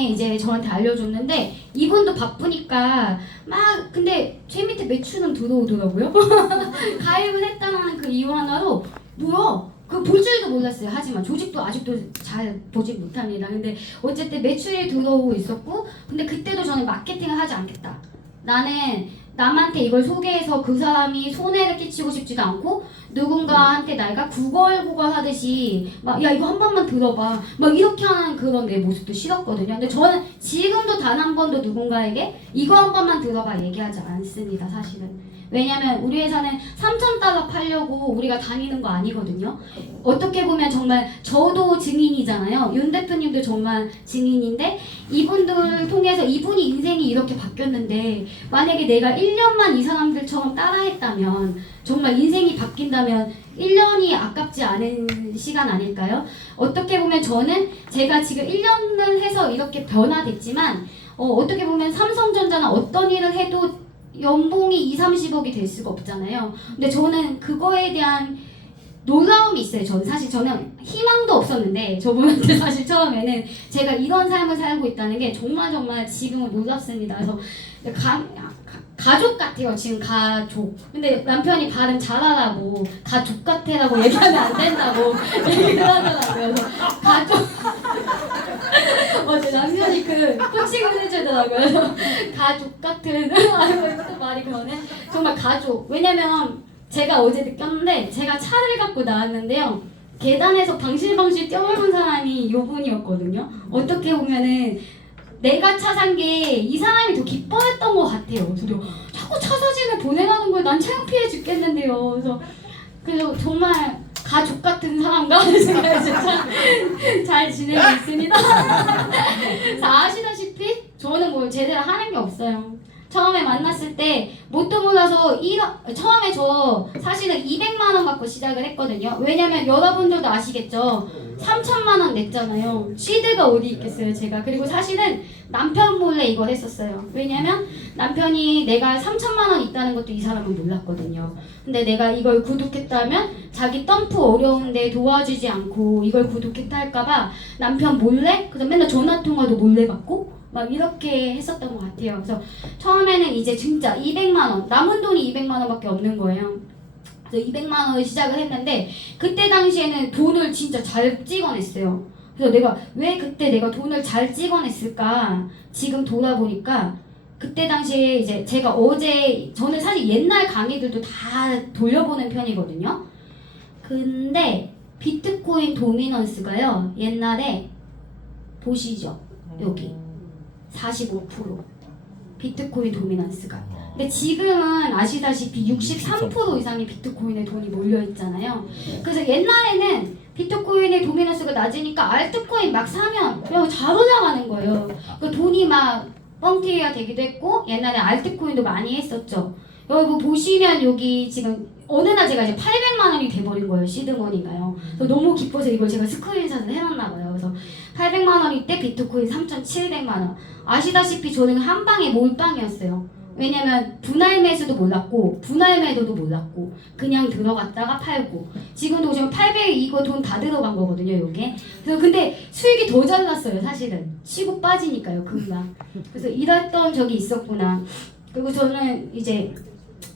분이 이제 저한테 알려줬는데 이분도 바쁘니까 막 근데 제 밑에 매출은 들어오더라고요. 가입을 했다는 그 이유 하나로 뭐야? 그 볼 줄도 몰랐어요. 하지만 조직도 아직도 잘 보지 못합니다. 근데 어쨌든 매출이 들어오고 있었고 근데 그때도 저는 마케팅을 하지 않겠다. 나는 남한테 이걸 소개해서 그 사람이 손해를 끼치고 싶지도 않고 누군가한테 내가 구걸구걸 하듯이 막 야 이거 한 번만 들어봐 막 이렇게 하는 그런 내 모습도 싫었거든요. 근데 저는 지금도 단 한 번도 누군가에게 이거 한 번만 들어봐 얘기하지 않습니다. 사실은. 왜냐면 우리 회사는 3,000달러 팔려고 우리가 다니는 거 아니거든요. 어떻게 보면 정말 저도 증인이잖아요. 윤 대표님도 정말 증인인데 이분들을 통해서 이분이 인생이 이렇게 바뀌었는데 만약에 내가 1년만 이 사람들처럼 따라했다면 정말 인생이 바뀐다면 1년이 아깝지 않은 시간 아닐까요? 어떻게 보면 저는 제가 지금 1년을 해서 이렇게 변화됐지만 어떻게 보면 삼성전자는 어떤 일을 해도 연봉이 2, 30억이 될 수가 없잖아요. 근데 저는 그거에 대한 놀라움이 있어요. 저는 희망도 없었는데 저분한테 사실 처음에는 제가 이런 삶을 살고 있다는 게 정말 지금은 놀랍습니다. 그래서 가족 같아요. 지금 가족. 근데 남편이 발음 잘하라고 가족 같아라고 얘기하면 안 된다고 얘기를 하더라고요. 그래서 가족 제 남편이 그 코칭을 해주더라고요. 가족 같은 또 말이 그러네. 정말 가족. 왜냐면 제가 어제 느꼈는데 제가 차를 갖고 나왔는데요. 계단에서 방실방실 뛰어오른 사람이 이분이었거든요. 어떻게 보면은 내가 차 산 게 이 사람이 더 기뻐했던 것 같아요. 그래서 자꾸 차 사진을 보내라는 거에 난 창피해 죽겠는데요. 그래서 정말 가족 같은 사람과 제가 진짜 잘 지내고 있습니다. 아시다시피 저는 뭐 제대로 하는 게 없어요. 처음에 만났을 때 뭣도 몰라서 처음에 저 사실은 200만 원 갖고 시작을 했거든요. 왜냐면 여러분들도 아시겠죠? 3천만 원 냈잖아요. 시드가 어디 있겠어요, 제가. 그리고 사실은 남편 몰래 이걸 했었어요. 왜냐면 남편이 내가 3천만 원 있다는 것도 이 사람은 몰랐거든요. 근데 내가 이걸 구독했다면 자기 덤프 어려운데 도와주지 않고 이걸 구독했다 할까봐 남편 몰래 그래서 맨날 전화통화도 몰래 받고 막 이렇게 했었던 것 같아요. 그래서 처음에는 이제 진짜 200만 원 남은 돈이 200만 원밖에 없는 거예요. 그래서 200만 원을 시작을 했는데 그때 당시에는 돈을 진짜 잘 찍어냈어요. 그래서 내가 왜 그때 내가 돈을 잘 찍어냈을까 지금 돌아보니까 그때 당시에 이제 제가 저는 사실 옛날 강의들도 다 돌려보는 편이거든요. 근데 비트코인 도미넌스가요 옛날에 보시죠 여기 45% 비트코인 도미넌스가. 근데 지금은 아시다시피 63% 이상의 비트코인에 돈이 몰려있잖아요. 그래서 옛날에는 비트코인의 도미넌스가 낮으니까 알트코인 막 사면 그냥 잘 올라가는 거예요. 그 돈이 막 뻥튀기가 되기도 했고 옛날에 알트코인도 많이 했었죠. 여기 보시면 여기 지금 어느 날 제가 이제 800만 원이 돼버린 거예요. 시드머니가요. 그래서 너무 기뻐서 이걸 제가 스크린샷을 해놨나 봐요. 그래서 800만 원일 때 비트코인 3,700만 원. 아시다시피 저는 한 방에 몰빵이었어요. 왜냐면 분할 매수도 몰랐고 분할 매도도 몰랐고 그냥 들어갔다가 팔고 지금도 지금 800 이거 돈 다 들어간 거거든요. 요게. 그래서 근데 수익이 더 잘 났어요. 사실은 치고 빠지니까요. 금방. 그래서 이랬던 적이 있었구나. 그리고 저는 이제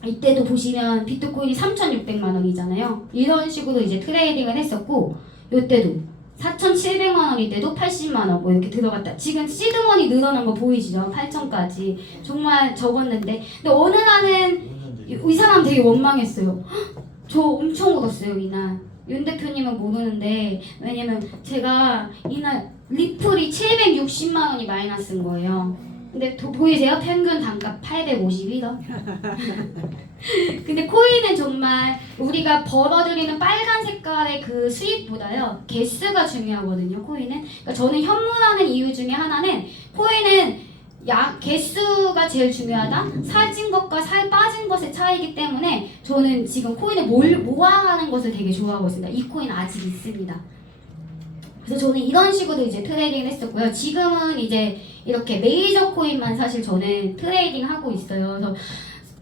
이때도 보시면 비트코인이 3,600만 원이잖아요. 이런 식으로 이제 트레이딩을 했었고 이때도 4,700만 원일 때도 80만 원 뭐 이렇게 들어갔다. 지금 시드머니 늘어난 거 보이시죠? 8천까지 정말 적었는데 근데 어느 날은 이 사람 되게 원망했어요. 헉, 저 엄청 울었어요 이날. 윤 대표님은 모르는데 왜냐면 제가 이날 리플이 760만 원이 마이너스인 거예요. 근데 보이세요? 평균 단가 851원. 근데 코인은 정말 우리가 벌어들이는 빨간 색깔의 그 수익보다요 개수가 중요하거든요. 코인은. 그러니까 저는 현물하는 이유 중에 하나는 코인은 개수가 제일 중요하다. 살찐 것과 살 빠진 것의 차이기 때문에 저는 지금 코인을 모아가는 것을 되게 좋아하고 있습니다. 이 코인 아직 있습니다. 그래서 저는 이런 식으로 이제 트레이딩을 했었고요. 지금은 이제 이렇게 메이저 코인만 사실 저는 트레이딩 하고 있어요. 그래서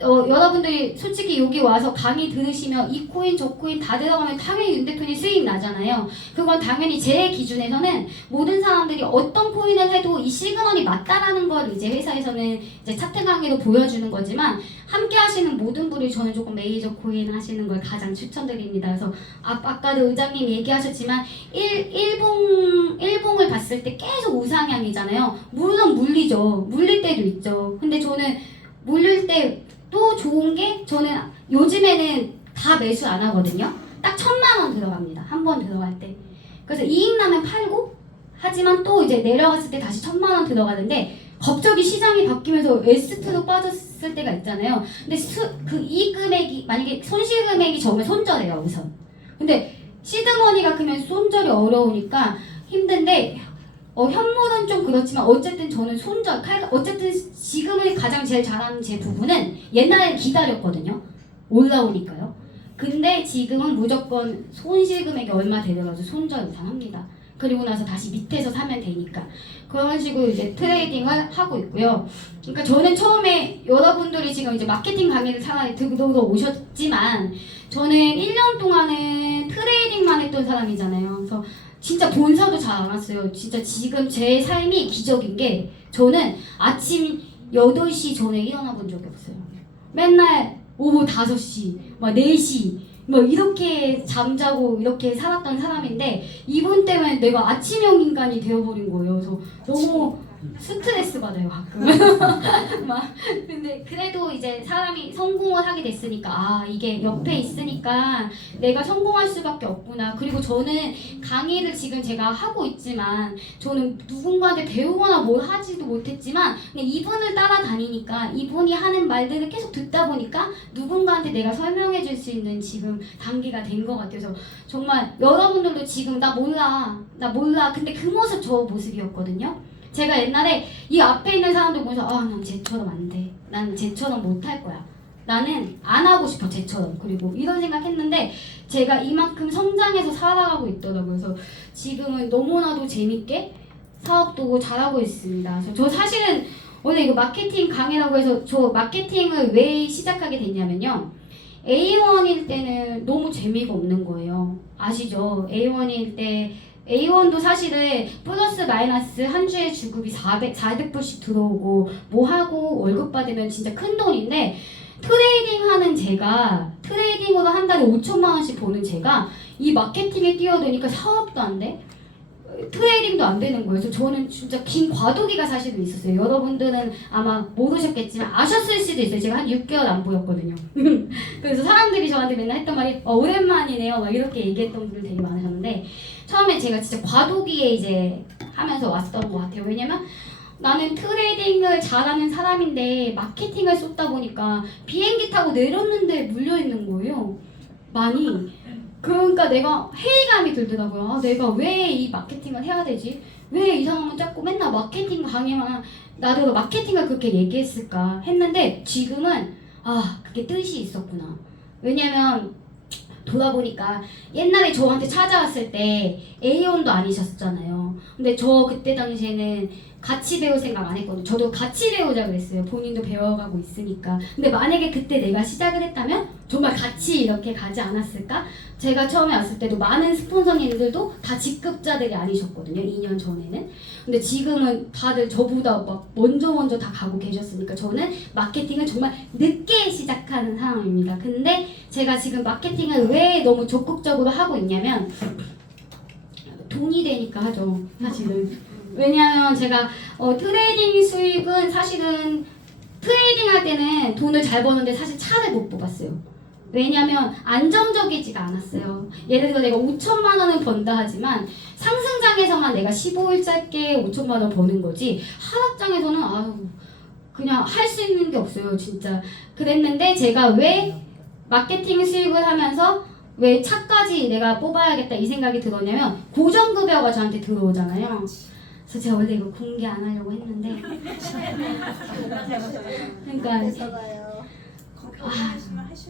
여러분들이 솔직히 여기 와서 강의 들으시면 이 코인 저 코인 다 들어가면 당연히 윤 대표님 수익 나잖아요. 그건 당연히 제 기준에서는 모든 사람들이 어떤 코인을 해도 이 시그널이 맞다라는 걸 이제 회사에서는 이제 차트 강의로 보여주는 거지만 함께 하시는 모든 분이 저는 조금 메이저 코인 하시는 걸 가장 추천드립니다. 그래서 아까도 의장님 얘기하셨지만 일봉을 봤을 때 계속 우상향이잖아요. 물론 물리죠. 물릴 때도 있죠. 근데 저는 물릴 때 또 좋은 게 저는 요즘에는 다 매수 안 하거든요. 딱 1,000만 원 들어갑니다. 한 번 들어갈 때. 그래서 이익 나면 팔고 하지만 또 이제 내려갔을 때 다시 1,000만 원 들어가는데 갑자기 시장이 바뀌면서 S2로 빠졌을 때가 있잖아요. 근데 그 이익 금액이 만약에 손실 금액이 적으면 손절해요 우선. 근데 시드머니가 크면 손절이 어려우니까 힘든데 현물은 좀 그렇지만 어쨌든 저는 어쨌든 지금은 가장 제일 잘하는 제 부분은 옛날엔 기다렸거든요. 올라오니까요. 근데 지금은 무조건 손실 금액이 얼마 되더라도 손절 우선합니다. 그리고 나서 다시 밑에서 사면 되니까 그런 식으로 이제 트레이딩을 하고 있고요. 그러니까 저는 처음에 여러분들이 지금 이제 마케팅 강의를 차라리 들으러 오셨지만 저는 1년 동안은 트레이딩만 했던 사람이잖아요. 그래서 진짜 본사도 잘 안 왔어요. 진짜 지금 제 삶이 기적인 게 저는 아침 8시 전에 일어나 본 적이 없어요. 맨날 오후 5시, 막 4시 뭐 이렇게 잠자고 이렇게 살았던 사람인데 이분 때문에 내가 아침형 인간이 되어버린 거예요. 그래서 너무 스트레스 받아요 가끔. 막 근데 그래도 이제 사람이 성공을 하게 됐으니까 아 이게 옆에 있으니까 내가 성공할 수밖에 없구나. 그리고 저는 강의를 지금 제가 하고 있지만 저는 누군가한테 배우거나 뭘 하지도 못했지만 그냥 이분을 따라다니니까 이분이 하는 말들을 계속 듣다 보니까 누군가한테 내가 설명해 줄 수 있는 지금 단계가 된 것 같아서 정말 여러분들도 지금 나 몰라 근데 그 모습 저 모습이었거든요. 제가 옛날에 이 앞에 있는 사람들 보면서 난 쟤처럼 안 돼. 난 쟤처럼 못 할 거야. 나는 안 하고 싶어 쟤처럼. 그리고 이런 생각했는데 제가 이만큼 성장해서 살아가고 있더라고요. 그래서 지금은 너무나도 재밌게 사업도 잘하고 있습니다. 그래서 저 사실은 오늘 이거 마케팅 강의라고 해서 저 마케팅을 왜 시작하게 됐냐면요. A1일 때는 너무 재미가 없는 거예요. 아시죠? A1일 때 A1도 사실은 플러스 마이너스 한 주에 주급이 400불씩 들어오고 뭐 하고 월급 받으면 진짜 큰 돈인데 트레이딩 하는 제가 트레이딩으로 한 달에 5천만 원씩 버는 제가 이 마케팅에 뛰어드니까 사업도 안 돼. 트레이딩도 안 되는 거예요. 그래서 저는 진짜 긴 과도기가 사실은 있었어요. 여러분들은 아마 모르셨겠지만 아셨을 수도 있어요. 제가 한 6개월 안 보였거든요. 그래서 사람들이 저한테 맨날 했던 말이 오랜만이네요. 막 이렇게 얘기했던 분들 되게 많으셨는데 처음에 제가 진짜 과도기에 이제 하면서 왔던 것 같아요. 왜냐면 나는 트레이딩을 잘하는 사람인데 마케팅을 쏟다 보니까 비행기 타고 내렸는데 물려있는 거예요. 많이. 그러니까 내가 회의감이 들더라고요. 내가 왜 이 마케팅을 해야 되지? 왜 이 사람은 자꾸 맨날 마케팅 강의만 나도 마케팅을 그렇게 얘기했을까 했는데 지금은 그게 뜻이 있었구나. 왜냐면 돌아보니까 옛날에 저한테 찾아왔을 때 A1도 아니셨잖아요. 근데 저 그때 당시에는 같이 배울 생각 안 했거든요. 저도 같이 배우자 그랬어요. 본인도 배워가고 있으니까. 근데 만약에 그때 내가 시작을 했다면 정말 같이 이렇게 가지 않았을까? 제가 처음에 왔을 때도 많은 스폰서님들도 다 직급자들이 아니셨거든요. 2년 전에는. 근데 지금은 다들 저보다 막 먼저 다 가고 계셨으니까 저는 마케팅을 정말 늦게 시작하는 상황입니다. 근데 제가 지금 마케팅을 왜 너무 적극적으로 하고 있냐면 돈이 되니까 하죠. 사실은. 왜냐하면 제가 트레이딩 수익은 사실은 트레이딩 할 때는 돈을 잘 버는데 사실 차를 못 뽑았어요. 왜냐면 안정적이지가 않았어요. 예를 들어 내가 5천만 원을 번다 하지만 상승장에서만 내가 15일짧게 5천만 원 버는 거지 하락장에서는 그냥 할 수 있는 게 없어요. 진짜. 그랬는데 제가 왜 마케팅 수익을 하면서 왜 차까지 내가 뽑아야겠다 이 생각이 들었냐면 고정급여가 저한테 들어오잖아요. 그래서 제가 원래 이거 공개 안 하려고 했는데 그러니까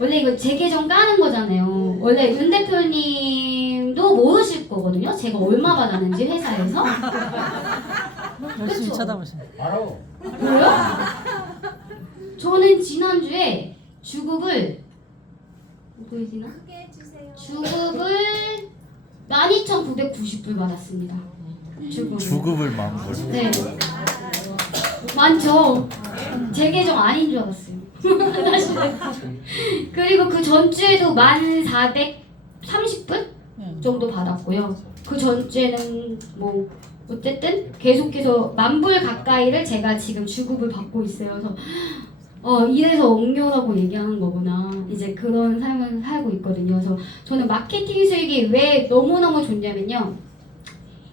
원래 이거 제 계정 까는 거잖아요. 원래 윤 대표님도 모르실 거거든요. 제가 얼마 받았는지 회사에서. 열심히 쳐다보시네. 알아. 뭐요? 저는 지난주에 주급을 보이시나? 크게 해주세요. 주급을 12,990불 받았습니다. 주급을 10,000불. 네. 많죠. 제 계정 아닌 줄 알았어요. 사실은. 그리고 그 전주에도 1,430불 정도 받았고요. 그 전주에는 뭐 어쨌든 계속해서 10,000불 가까이를 제가 지금 주급을 받고 있어요. 그래서 이래서 옥녀라고 얘기하는 거구나. 이제 그런 삶을 살고 있거든요. 그래서 저는 마케팅 수익이 왜 너무너무 좋냐면요.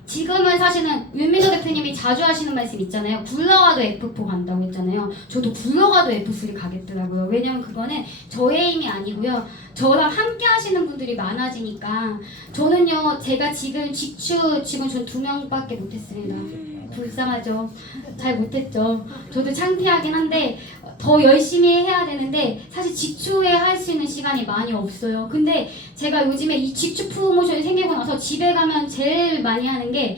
지금은 사실은 윤민호 대표님이 자주 하시는 말씀 있잖아요. 굴러가도 F4 간다고 했잖아요. 저도 굴러가도 F3 가겠더라고요. 왜냐면 그거는 저의 힘이 아니고요. 저랑 함께 하시는 분들이 많아지니까. 저는요, 제가 지금 직주 지금 전 2명밖에 못했습니다. 불쌍하죠. 잘 못했죠. 저도 창피하긴 한데 더 열심히 해야 되는데 사실 직주에 할 수 있는 시간이 많이 없어요. 근데 제가 요즘에 이 직주 프로모션이 생기고 나서 집에 가면 제일 많이 하는 게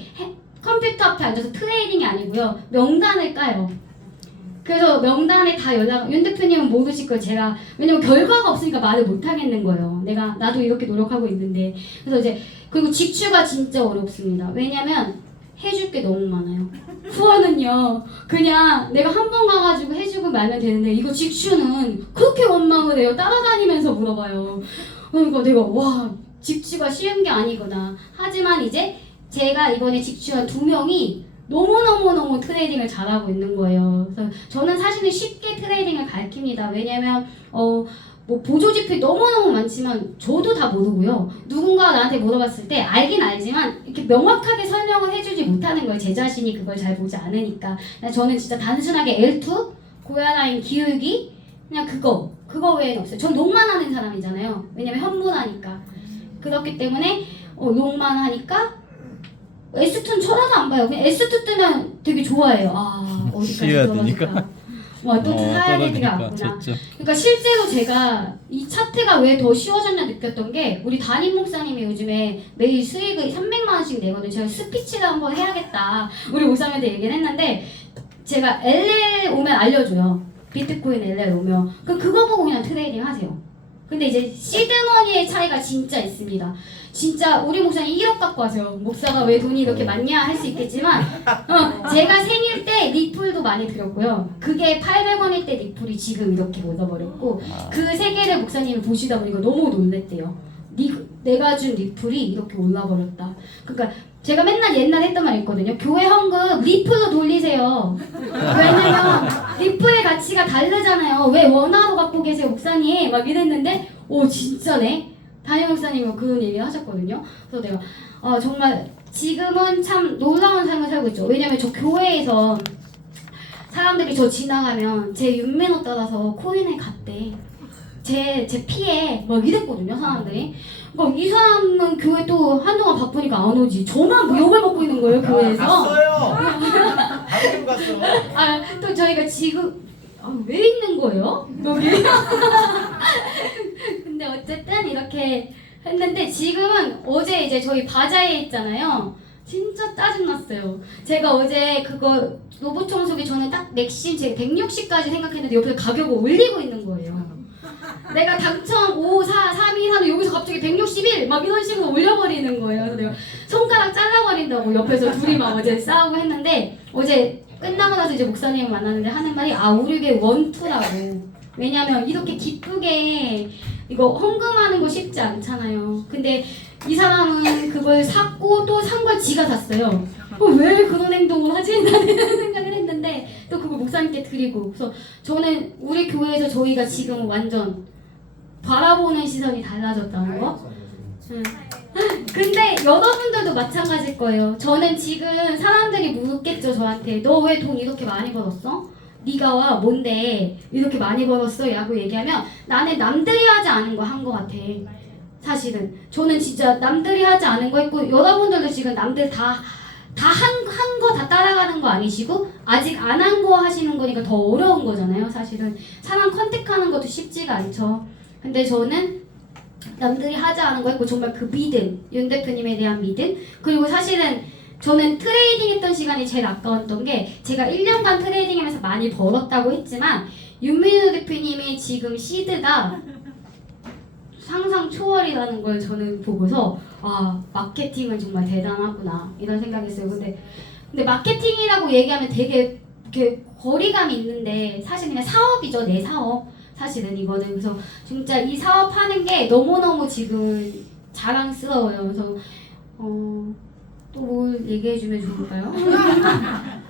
컴퓨터 앞에 앉아서 트레이딩이 아니고요. 명단을 까요. 그래서 명단에 다 윤 대표님은 모르실 거예요. 제가 왜냐면 결과가 없으니까 말을 못 하겠는 거예요. 나도 이렇게 노력하고 있는데. 그래서 이제 그리고 직주가 진짜 어렵습니다. 왜냐면 해줄 게 너무 많아요. 후원은요, 그냥 내가 한 번 가가지고 해주고 말면 되는데 이거 직주는 그렇게 원망을 해요. 따라다니면서 물어봐요. 그러니까 내가 와, 직주가 쉬운 게 아니구나. 하지만 이제 제가 이번에 직주한 2명이 너무너무너무 트레이딩을 잘하고 있는 거예요. 그래서 저는 사실은 쉽게 트레이딩을 가르칩니다. 왜냐면 뭐 보조지표 너무너무 많지만 저도 다 모르고요. 누군가 나한테 물어봤을 때 알긴 알지만 이렇게 명확하게 설명을 해주지 못하는 거예요. 제 자신이 그걸 잘 보지 않으니까. 저는 진짜 단순하게 L2, 고야라인 기울기 그냥 그거 외에는 없어요. 전 녹만 하는 사람이잖아요. 왜냐면 현문하니까. 그렇기 때문에 녹만 하니까 S2는 쳐다도 안 봐요. 그냥 S2 뜨면 되게 좋아해요. 어디까지 들어갔을까. 또 사야 될 때가 왔구나. 그러니까 실제로 제가 이 차트가 왜 더 쉬워졌냐 느꼈던 게 우리 담임 목사님이 요즘에 매일 수익을 300만 원씩 내거든요. 제가 스피치를 한번 해야겠다. 우리 목사님한테 얘기를 했는데 제가 LL 오면 알려줘요. 비트코인 LL 오면. 그럼 그거 보고 그냥 트레이딩 하세요. 근데 이제 시드머니의 차이가 진짜 있습니다. 진짜 우리 목사님 1억 갖고 하세요. 목사가 왜 돈이 이렇게 많냐 할 수 있겠지만 제가 생일 때 리플도 많이 드렸고요. 그게 800원일 때 리플이 지금 이렇게 올라버렸고 그 세 개를 목사님이 보시다 보니까 너무 놀랬대요. 내가 준 리플이 이렇게 올라버렸다. 그러니까 제가 맨날 옛날에 했던 말 있거든요. 교회 헌금 리플로 돌리세요. 왜냐면 리플의 가치가 다르잖아요. 왜 원화로 갖고 계세요 목사님? 막 이랬는데 진짜네. 담임 목사님이 그런 얘기를 하셨거든요. 그래서 내가 정말 지금은 참 놀라운 삶을 살고 있죠. 왜냐면 저 교회에서 사람들이 저 지나가면 제 윤민호 따라서 코인을 갔대. 제 피해 막 이랬거든요 사람들이. 그러니까 이 사람은 교회 또 한동안 바쁘니까 안 오지. 저만 뭐 욕을 먹고 있는 거예요 교회에서. 갔어요. 방금 갔어. 또 저희가 지금 왜 있는 거예요? 여기? 근데 어쨌든 이렇게 했는데 지금은 어제 이제 저희 바자회 있잖아요. 진짜 짜증났어요. 제가 어제 그거 로봇 청소기 저는 딱 맥심 제가 160까지 생각했는데 옆에서 가격을 올리고 있는 거예요. 내가 당첨 5, 4, 3, 2 하는 여기서 갑자기 161 막 이런 식으로 올려버리는 거예요. 그래서 내가 손가락 잘라버린다고 옆에서 둘이 막 어제 싸우고 했는데 어제 끝나고 나서 이제 목사님을 만났는데 하는 말이 우리 교회 원투라고. 왜냐면 이렇게 기쁘게 이거 헌금하는 거 쉽지 않잖아요. 근데 이 사람은 그걸 샀고 또 산 걸 지가 샀어요. 왜 그런 행동을 하지? 나는 생각을 했는데 또 그걸 목사님께 드리고. 그래서 저는 우리 교회에서 저희가 지금 완전 바라보는 시선이 달라졌다는 거. 근데 여러분들도 마찬가지일 거예요. 저는 지금 사람들이 묻겠죠 저한테. 너 왜 돈 이렇게 많이 벌었어? 네가 뭔데 이렇게 많이 벌었어? 라고 얘기하면 나는 남들이 하지 않은 거 한 거 같아. 사실은 저는 진짜 남들이 하지 않은 거 했고 여러분들도 지금 남들 다 한 거 다 따라가는 거 아니시고 아직 안 한 거 하시는 거니까 더 어려운 거잖아요. 사실은 사람 컨택하는 것도 쉽지가 않죠. 근데 저는 남들이 하지 않은 거 했고 정말 그 믿음, 윤 대표님에 대한 믿음. 그리고 사실은 저는 트레이딩 했던 시간이 제일 아까웠던 게 제가 1년간 트레이딩하면서 많이 벌었다고 했지만 윤민우 대표님이 지금 시드가 상상 초월이라는 걸 저는 보고서 아 마케팅은 정말 대단하구나 이런 생각했어요. 근데 마케팅이라고 얘기하면 되게 이렇게 거리감이 있는데 사실 그냥 사업이죠. 내 사업. 사실은 이거는 그래서 진짜 이 사업하는 게 너무너무 지금 자랑스러워요. 그래서 또 뭘 얘기해주면 좋을까요?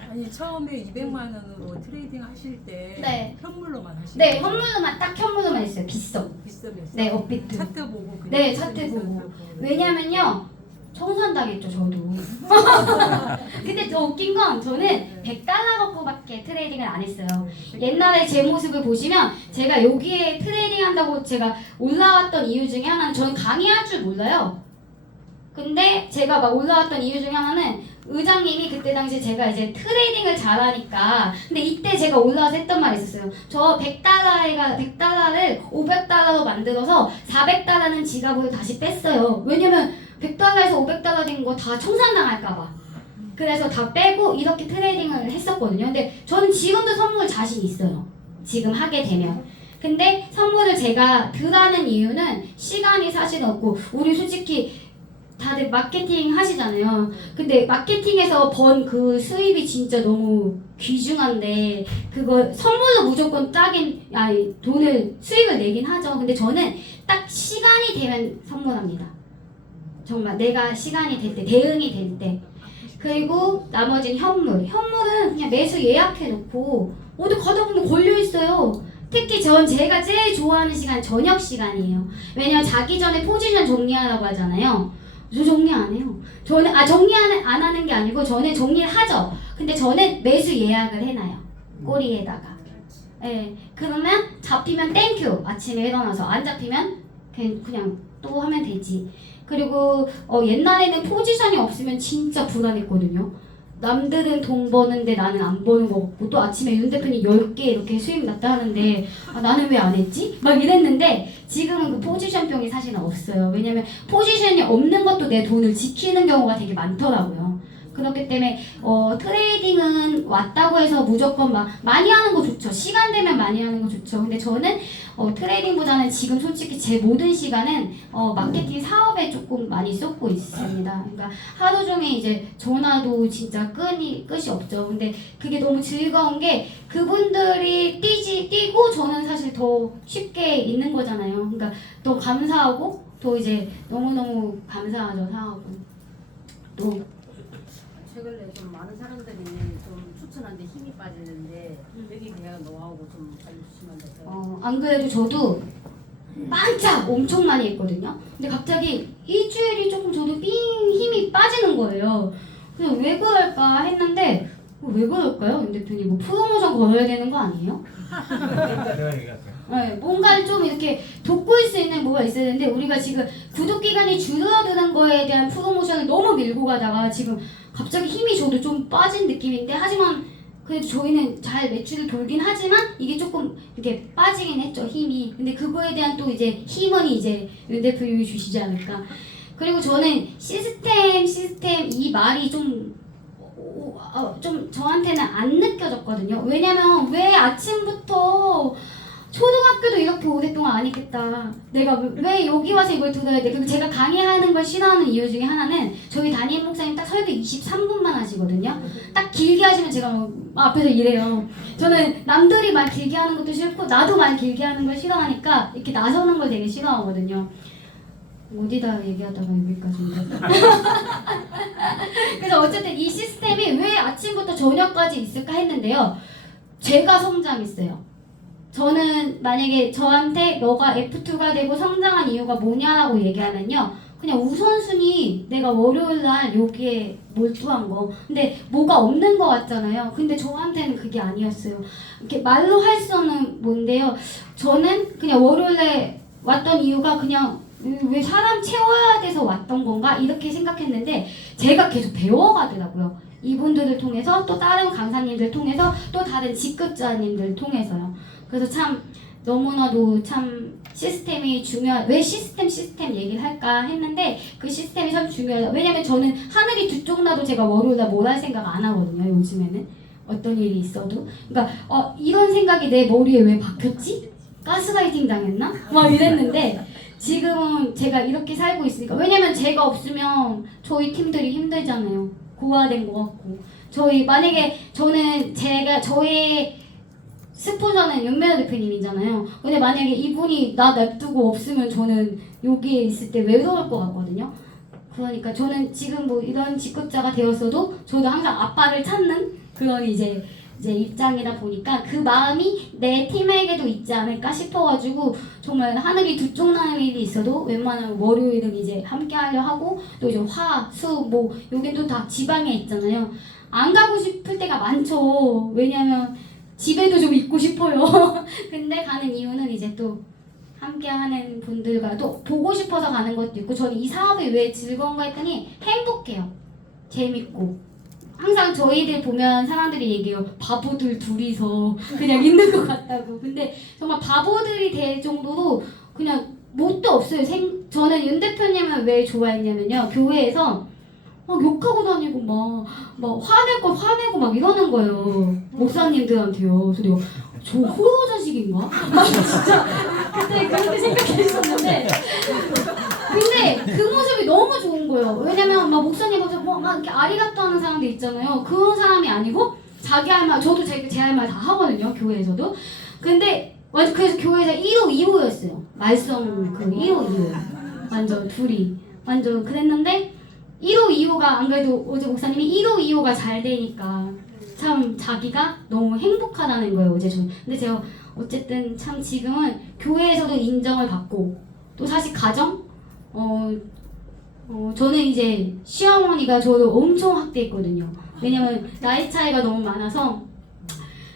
아니 처음에 200만 원으로 트레이딩 하실 때 네. 현물로만 하시는 네, 거예요? 현물로만 딱 현물로만 했어요. 비싸. 비싸면 네, 업비트. 차트 보고 그냥 네, 차트 보고. 왜냐면요, 청산당했죠, 저도. 근데 더 웃긴 건 저는 100달러 갖고밖에 트레이딩을 안 했어요. 옛날에 제 모습을 보시면 제가 여기에 트레이딩 한다고 제가 올라왔던 이유 중에 하나는 저는 강의할 줄 몰라요. 근데 제가 막 올라왔던 이유 중에 하나는 의장님이 그때 당시에 제가 이제 트레이딩을 잘하니까 근데 이때 제가 올라와서 했던 말이 있었어요. 저 100달러를 500달러로 만들어서 400달러는 지갑으로 다시 뺐어요. 왜냐면 100달러에서 500달러 된 거 다 청산당할까봐. 그래서 다 빼고 이렇게 트레이딩을 했었거든요. 근데 저는 지금도 선물 자신 있어요. 지금 하게 되면. 근데 선물을 제가 덜하는 이유는 시간이 사실 없고 우리 솔직히 다들 마케팅 하시잖아요. 근데 마케팅에서 번 그 수입이 진짜 너무 귀중한데 그거 선물로 무조건 돈을 수익을 내긴 하죠. 근데 저는 딱 시간이 되면 선물합니다. 정말 내가 시간이 될 때, 대응이 될 때. 그리고 나머지는 현물은 그냥 매수 예약해 놓고 어디 가다 보면 걸려 있어요. 특히 제가 제일 좋아하는 시간 저녁 시간이에요. 왜냐면 자기 전에 포지션 정리하라고 하잖아요. 저 정리 안 해요. 저는 정리 안 하는 게 아니고 저는 정리를 하죠. 근데 저는 매수 예약을 해놔요. 꼬리에다가. 네, 그러면 잡히면 땡큐. 아침에 일어나서 안 잡히면 그냥 또 하면 되지. 그리고 옛날에는 포지션이 없으면 진짜 불안했거든요. 남들은 돈 버는데 나는 안 버는 거 같고 또 아침에 윤 대표님 10개 이렇게 수익 났다 하는데 나는 왜 안 했지? 막 이랬는데 지금은 그 포지션병이 사실은 없어요. 왜냐면 포지션이 없는 것도 내 돈을 지키는 경우가 되게 많더라고요. 그렇기 때문에 트레이딩은 왔다고 해서 무조건 막 많이 하는 거 좋죠. 시간 되면 많이 하는 거 좋죠. 근데 저는 트레이딩보다는 지금 솔직히 제 모든 시간은 마케팅 사업에 조금 많이 쏟고 있습니다. 그러니까 하루 종일 이제 전화도 진짜 끝이 없죠. 근데 그게 너무 즐거운 게 그분들이 뛰고 저는 사실 더 쉽게 있는 거잖아요. 그러니까 더 감사하고 또 이제 너무너무 감사하죠. 사업은 또 최근에 좀 많은 사람들이 좀 추천하는데 힘이 빠지는데 여기 그냥 노하우고 좀 알려주시면 될까요? 안 그래도 저도 반짝 엄청 많이 했거든요. 근데 갑자기 일주일이 조금 저도 삥 힘이 빠지는 거예요. 그래서 왜 그럴까 했는데 왜 그럴까요? 윤 대표님 뭐 프로모션 걸어야 되는 거 아니에요? 내가 얘기할게요. 네, 뭔가를 좀 이렇게 돋구일 수 있는 뭐가 있어야 되는데 우리가 지금 구독 기간이 줄어드는 거에 대한 프로모션을 너무 밀고 가다가 지금 갑자기 힘이 저도 좀 빠진 느낌인데 하지만 그래도 저희는 잘 매출을 돌긴 하지만 이게 조금 이렇게 빠지긴 했죠 힘이. 근데 그거에 대한 또 이제 힘은 이제 윤 대표님이 주시지 않을까. 그리고 저는 시스템 이 말이 좀 저한테는 안 느껴졌거든요. 왜냐면 왜 아침부터 초등학교도 이렇게 오랫동안 안 했겠다. 내가 왜 여기 와서 이걸 들어야 돼? 그리고 제가 강의하는 걸 싫어하는 이유 중에 하나는 저희 담임 목사님 딱 설교 23분만 하시거든요. 딱 길게 하시면 제가 앞에서 이래요. 저는 남들이 말 길게 하는 것도 싫고 나도 말 길게 하는 걸 싫어하니까 이렇게 나서는 걸 되게 싫어하거든요. 어디다 얘기하다가 여기까지 온다. 그래서 어쨌든 이 시스템이 왜 아침부터 저녁까지 있을까 했는데요. 제가 성장했어요. 저는 만약에 저한테 너가 F2가 되고 성장한 이유가 뭐냐라고 얘기하면요. 그냥 우선순위 내가 월요일날 여기에 몰두한 거. 근데 뭐가 없는 거 같잖아요. 근데 저한테는 그게 아니었어요. 이렇게 말로 할 수는 뭔데요. 저는 그냥 월요일에 왔던 이유가 그냥 왜 사람 채워야 돼서 왔던 건가? 이렇게 생각했는데 제가 계속 배워가더라고요. 이분들을 통해서 또 다른 강사님들 통해서 또 다른 직급자님들 통해서요. 그래서 참 너무나도 참 시스템이 왜 시스템 얘기를 할까 했는데 그 시스템이 참 중요해요. 왜냐면 저는 하늘이 두 쪽 나도 제가 월요일날 뭘 할 생각 안 하거든요. 요즘에는 어떤 일이 있어도. 그러니까 이런 생각이 내 머리에 왜 박혔지? 가스라이팅 당했나? 막 이랬는데 지금은 제가 이렇게 살고 있으니까, 왜냐면 제가 없으면 저희 팀들이 힘들잖아요. 고아된 것 같고. 저희 만약에 저의 스폰서는 윤매너 대표님이잖아요. 근데 만약에 이분이 나 냅두고 없으면 저는 여기에 있을 때 외로울 것 같거든요. 그러니까 저는 지금 뭐 이런 직급자가 되었어도 저도 항상 아빠를 찾는 그런 이제 입장이다 보니까 그 마음이 내 팀에게도 있지 않을까 싶어가지고 정말 하늘이 두 쪽 나는 일이 있어도 웬만하면 월요일은 이제 함께 하려 하고, 또 이제 화, 수, 뭐 여긴 또 다 지방에 있잖아요. 안 가고 싶을 때가 많죠. 왜냐면 집에도 좀 있고 싶어요. 근데 가는 이유는 이제 또 함께하는 분들과 또 보고 싶어서 가는 것도 있고, 저는 이 사업이 왜 즐거운가 했더니 행복해요. 재밌고. 항상 저희들 보면 사람들이 얘기해요. 바보들 둘이서 그냥 있는 것 같다고. 근데 정말 바보들이 될 정도로 그냥 뭣도 없어요. 저는 윤 대표님을 왜 좋아했냐면요. 교회에서 막 욕하고 다니고 막 화낼 거 화내고 막 이러는 거예요. 목사님들한테요. 그래서 내가 저 호로 자식인가? 진짜 그때 그렇게 생각했었는데, 근데 그 모습이 너무 좋은 거예요. 왜냐면 막 목사님 앞에서 막 이렇게 아리가또 하는 사람들 있잖아요. 그런 사람이 아니고 자기 할 말, 저도 제 할 말 다 하거든요. 교회에서도. 근데 완전 그래서 교회에서 1호 2호였어요. 말썽 그 1호 2호 완전 둘이 완전 그랬는데, 1호 2호가 안 그래도 어제 목사님이 1호 2호가 잘 되니까 참 자기가 너무 행복하다는 거예요. 어제 저는. 근데 제가 어쨌든 참 지금은 교회에서도 인정을 받고, 또 사실 가정 저는 이제 시어머니가 저를 엄청 학대했거든요. 왜냐면 나이 차이가 너무 많아서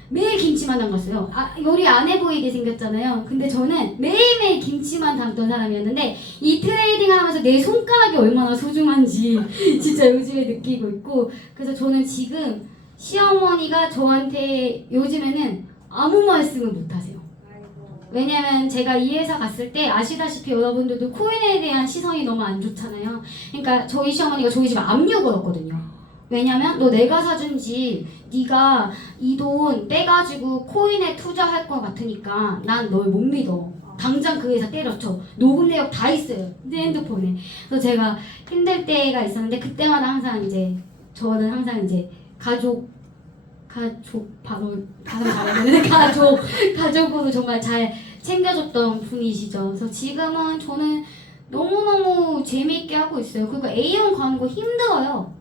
매일 김치만 담갔어요. 요리 안 해 보이게 생겼잖아요. 근데 저는 매일매일 김치만 담던 사람이었는데, 이 트레이딩을 하면서 내 손가락이 얼마나 소중한지 진짜 요즘에 느끼고 있고, 그래서 저는 지금 시어머니가 저한테 요즘에는 아무 말씀을 못 하세요. 왜냐면 제가 이 회사 갔을 때 아시다시피 여러분들도 코인에 대한 시선이 너무 안 좋잖아요. 그러니까 저희 시어머니가 저희 집에 압력을 얻거든요. 왜냐면 너 내가 사준 집 네가 이 돈 떼가지고 코인에 투자할 것 같으니까 난 널 못 믿어. 당장 그 회사 때려쳐. 녹음 내역 다 있어요. 내 핸드폰에. 그래서 제가 힘들 때가 있었는데, 그때마다 항상 이제 저는 항상 이제 가족 발음 잘했는데 가족으로 정말 잘 챙겨줬던 분이시죠. 그래서 지금은 저는 너무너무 재미있게 하고 있어요. 그리고 A형 가는 거 힘들어요.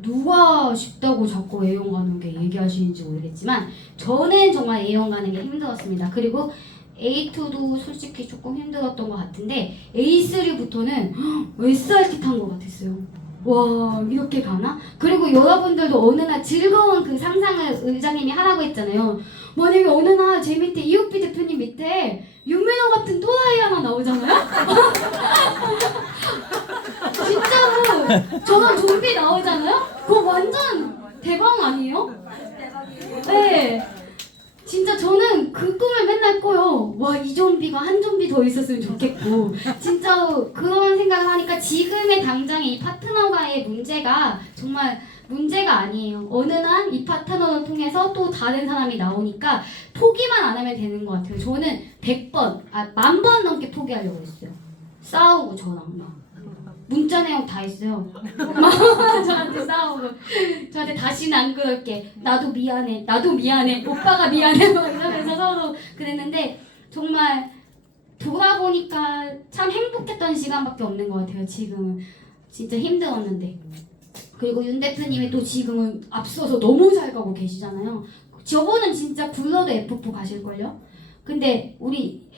누가 쉽다고 자꾸 A형 가는 게 얘기하시는지 모르겠지만 저는 정말 A형 가는 게 힘들었습니다. 그리고 A2도 솔직히 조금 힘들었던 것 같은데, A3부터는 SRT 탄 것 같았어요. 와, 이렇게 가나? 그리고 여러분들도 어느 날 즐거운 그 상상을 의장님이 하라고 했잖아요. 만약에 어느 날 제 밑에 이옥비 대표님 밑에 윤민호 같은 또라이 하나 나오잖아요? 진짜로 저런 좀비 나오잖아요? 그거 완전 대박 아니에요? 네. 진짜 저는 그 꿈을 맨날 꿔요. 와, 이 좀비가 한 좀비 더 있었으면 좋겠고. 진짜로 그런 생각을 하니까 지금의 당장의 이 파트너와의 문제가 정말 문제가 아니에요. 어느 날 이 파트너를 통해서 또 다른 사람이 나오니까 포기만 안 하면 되는 것 같아요. 저는 100번, 10,000번 넘게 포기하려고 했어요. 싸우고 저랑 막. 문자 내용 다 있어요. 저한테 싸우고, 저한테 다시는 안 그럴게. 나도 미안해. 오빠가 미안해. 막 이러면서 서로 그랬는데, 정말 돌아보니까 참 행복했던 시간밖에 없는 것 같아요. 지금은 진짜 힘들었는데. 그리고 윤 대표님이 또 지금은 앞서서 너무 잘 가고 계시잖아요. 저거는 진짜 굴러도 F4 가실걸요? 근데 우리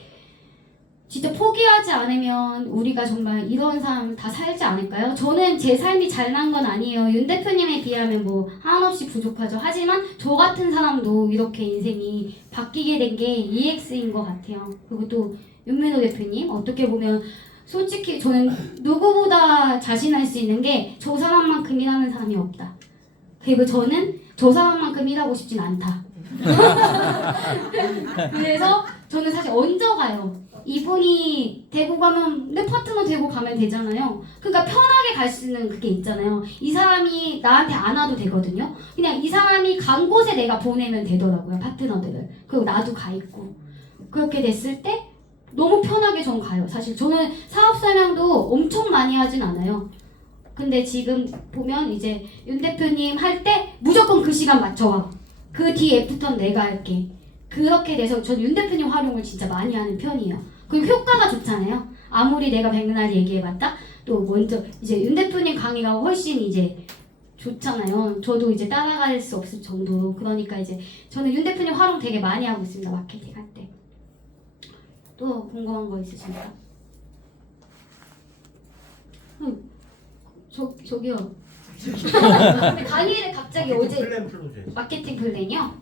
진짜 포기하지 않으면 우리가 정말 이런 삶 다 살지 않을까요? 저는 제 삶이 잘난 건 아니에요. 윤 대표님에 비하면 뭐 한없이 부족하죠. 하지만 저 같은 사람도 이렇게 인생이 바뀌게 된 게 EX인 것 같아요. 그리고 또 윤민호 대표님, 어떻게 보면 솔직히 저는 누구보다 자신할 수 있는 게 저 사람만큼 일하는 사람이 없다. 그리고 저는 저 사람만큼 일하고 싶진 않다. 그래서 저는 사실 얹어가요. 이분이 데리고 가면 내 파트너 데리고 가면 되잖아요. 그러니까 편하게 갈 수 있는 그게 있잖아요. 이 사람이 나한테 안 와도 되거든요. 그냥 이 사람이 간 곳에 내가 보내면 되더라고요. 파트너들을. 그리고 나도 가 있고. 그렇게 됐을 때 너무 편하게 전 가요. 사실 저는 사업 설명도 엄청 많이 하진 않아요. 근데 지금 보면 이제 윤 대표님 할 때 무조건 그 시간 맞춰와. 그 뒤에 애프터는 내가 할게. 그렇게 돼서 전 윤 대표님 활용을 진짜 많이 하는 편이에요. 그리고 효과가 좋잖아요. 아무리 내가 백날 얘기해봤다. 또 먼저 이제 윤 대표님 강의가 훨씬 이제 좋잖아요. 저도 이제 따라갈 수 없을 정도로. 그러니까 이제 저는 윤 대표님 활용 되게 많이 하고 있습니다. 마케팅 할 때. 또 궁금한 거 있으신가요? 저기요. 근데 강의를 갑자기 어제 플랜 풀어줘야지. 마케팅 플랜이요?